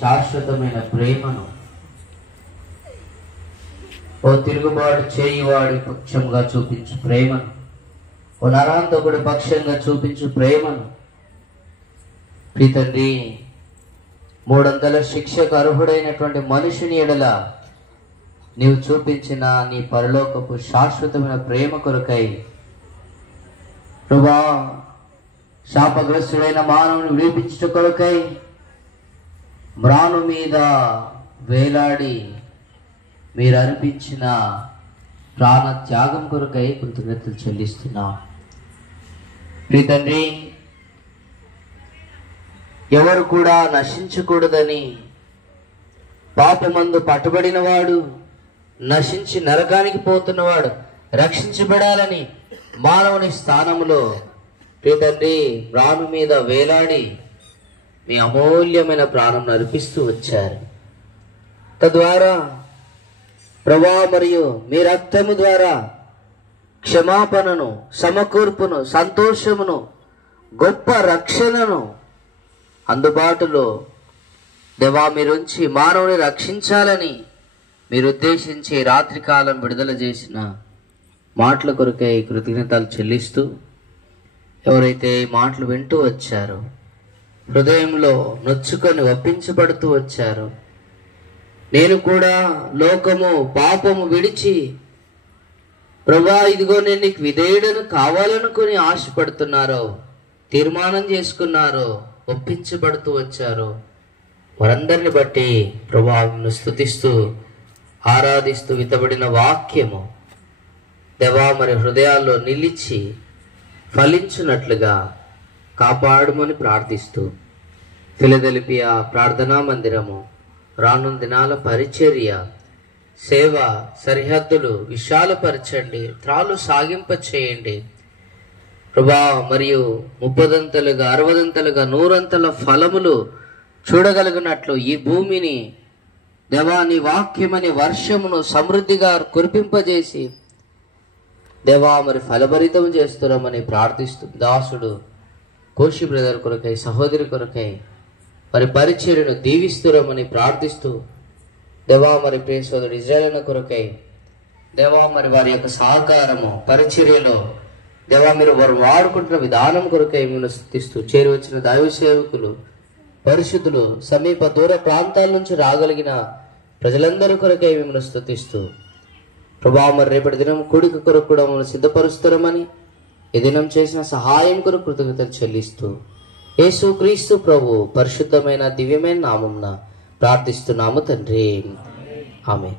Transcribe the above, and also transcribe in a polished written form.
శాశ్వతమైన ప్రేమను ఓ తిరుగుబాటు చేయువాడి పక్షంగా చూపించు ప్రేమను, ఓ నరాంతకుడి పక్షంగా చూపించు ప్రేమను ప్రీతండ్రి 300 శిక్షకు అర్హుడైనటువంటి మనుషుని ఎడల నీవు చూపించిన నీ పరలోకపు శాశ్వతమైన ప్రేమ కొరకై ప్రభువా, శాపగ్రస్తుడైన మానవుని విడిపించుట కొరకై మ్రాను మీద వేలాడి మీరు అర్పించిన ప్రాణ త్యాగం కొరకై కృతజ్ఞతలు చెల్లిస్తున్నాం. ప్రీతండ్రి, ఎవరు కూడా నశించకూడదని, పాపమందు పట్టుబడిన వాడు నశించి నరకానికి పోతున్నవాడు రక్షించబడాలని మానవుని స్థానంలో ప్రీతండ్రి ప్రాణు మీద వేలాడి మీ అమూల్యమైన ప్రాణం అర్పిస్తూ వచ్చారు. తద్వారా ప్రభా మరియు మీ రక్తము ద్వారా క్షమాపణను, సమకూర్పును, సంతోషమును, గొప్ప రక్షణను అందుబాటులో దేవా మీరుంచి మానవుని రక్షించాలని మీరు ఉద్దేశించి రాత్రికాలం విడుదల చేసిన మాటల కొరకై కృతజ్ఞతలు చెల్లిస్తూ, ఎవరైతే ఈ మాటలు వింటూ వచ్చారో, హృదయంలో నొచ్చుకొని ఒప్పించబడుతూ వచ్చారో, నేను కూడా లోకము పాపము విడిచి ప్రభా ఇదిగో నేను నీకు విధేయుడను కావాలనుకుని ఆశపడుతున్నారో, తీర్మానం చేసుకున్నారో, ఒప్పించబడుతూ వచ్చారో, వారందరిని బట్టి ప్రభువును స్తుతిస్తూ ఆరాధిస్తూ విత్తబడిన వాక్యము దేవా మరి హృదయాల్లో నిలిచి ఫలించున్నట్లుగా కాపాడమని ప్రార్థిస్తూ, ఫిలదెల్ఫియా ప్రార్థనా మందిరము రానున్న దినాల పరిచర్య సేవ సరిహద్దులు విశాలపరచండి, త్రాలు సాగింప చేయండి ప్రభా. మరియు 30ంతలుగా 60ంతలుగా 100ంతల ఫలములు చూడగలిగినట్లు ఈ భూమిని దేవా నీ వాక్యమని వర్షమును సమృద్ధిగా కురిపింపజేసి దేవా మరి ఫలభరితం చేస్తున్నామని ప్రార్థిస్తూ, దాసుడు కోషి బ్రదర్ కొరకై, సహోదరి కొరకై మరి పరిచర్యను దీవిస్తురమని ప్రార్థిస్తూ దేవా మరి ప్రియ సోదరుడు ఇజ్రాయేల్ కొరకై దేవా మరి వారి యొక్క సహకారము పరిచర్యలో దేవా మీరు వారు వాడుకుంటున్న విధానం కొరకై మేము స్తుతిస్తూ, చేరి వచ్చిన దైవ సేవకులు, పరిశుద్ధులు, సమీప దూర ప్రాంతాల నుంచి రాగలిగిన ప్రజలందరి కొరకై మిమ్మల్ని స్తుతిస్తూ ప్రభా మరి రేపటి దినం కూడిక కొరకు కూడా మమ్మల్ని సిద్ధపరుస్తారమని ఈ దినం చేసిన సహాయం కొరకు కృతజ్ఞతలు చెల్లిస్తూ యేసు క్రీస్తు ప్రభు పరిశుద్ధమైన దివ్యమైన నామమున ప్రార్థిస్తున్నాము తండ్రి, ఆమేన్.